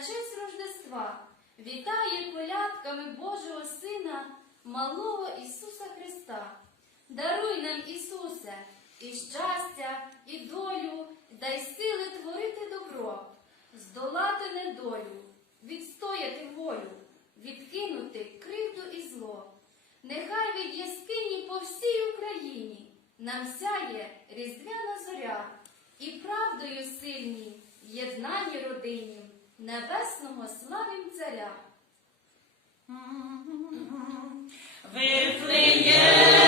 на честь Рождества, вітає колядками Божого Сина, малого Ісуса Христа. Даруй нам, Ісусе, і щастя, і долю, дай сили творити добро, здолати недолю, відстояти волю, відкинути кривду і зло. Нехай від яскині по всій Україні нам сяє різдвяна зоря, і правдою сильні, єднані родині, небесного славім царя. Вифлеємі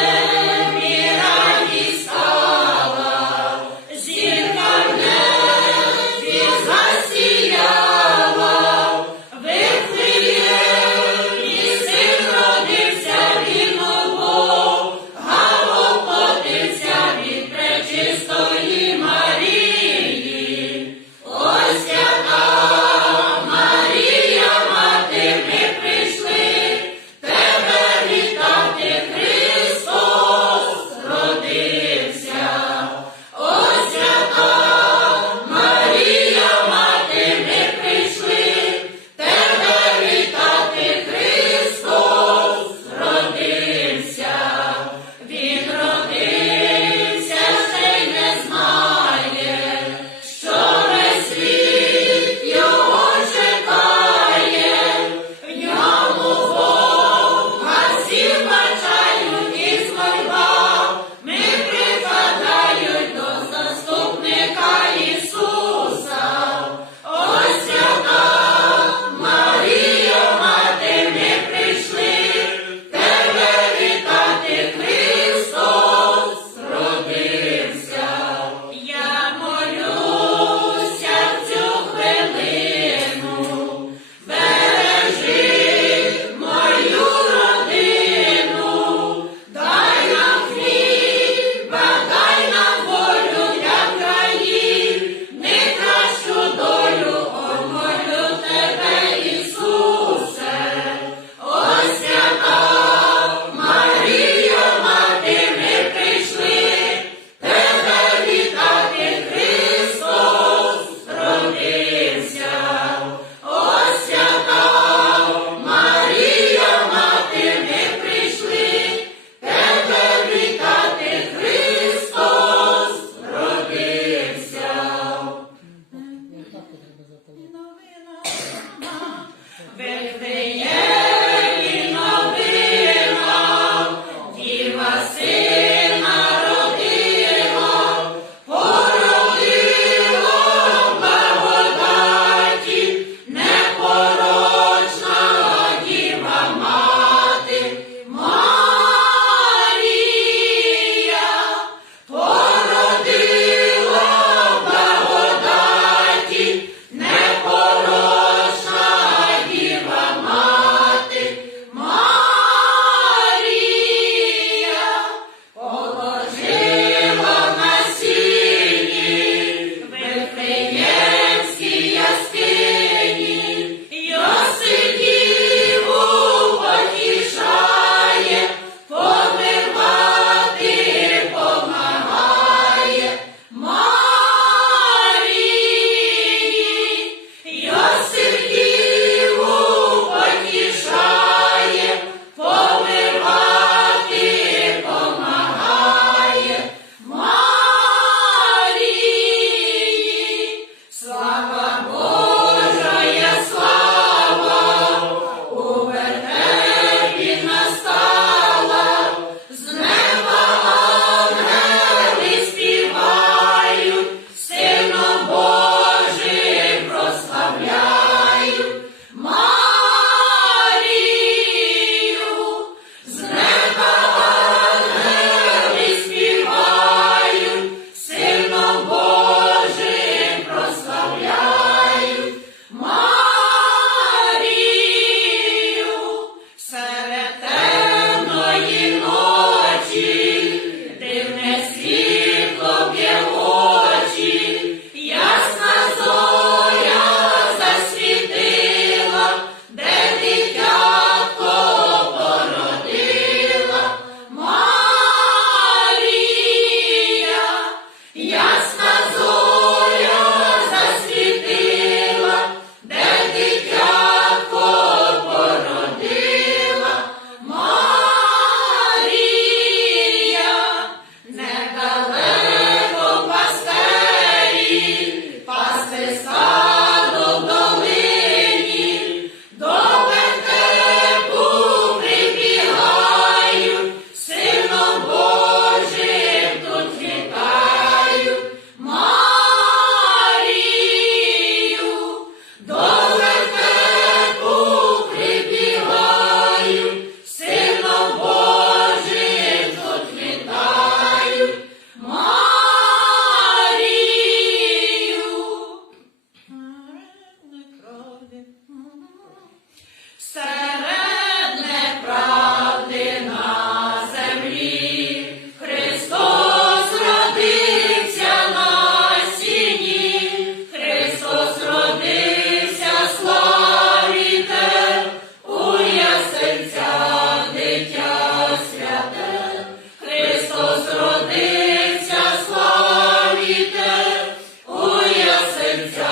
and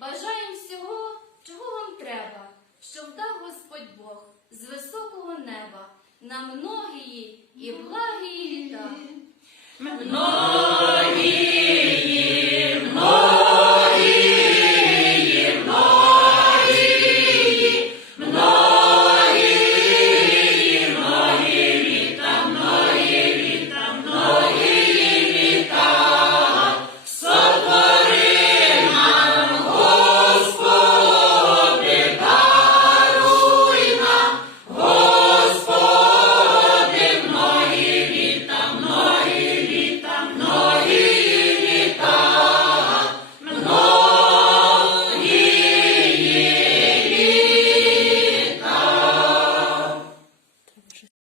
Бажаємо всього, чого вам треба, щоб дав Господь Бог з високого неба. На многії і благії літа. Многії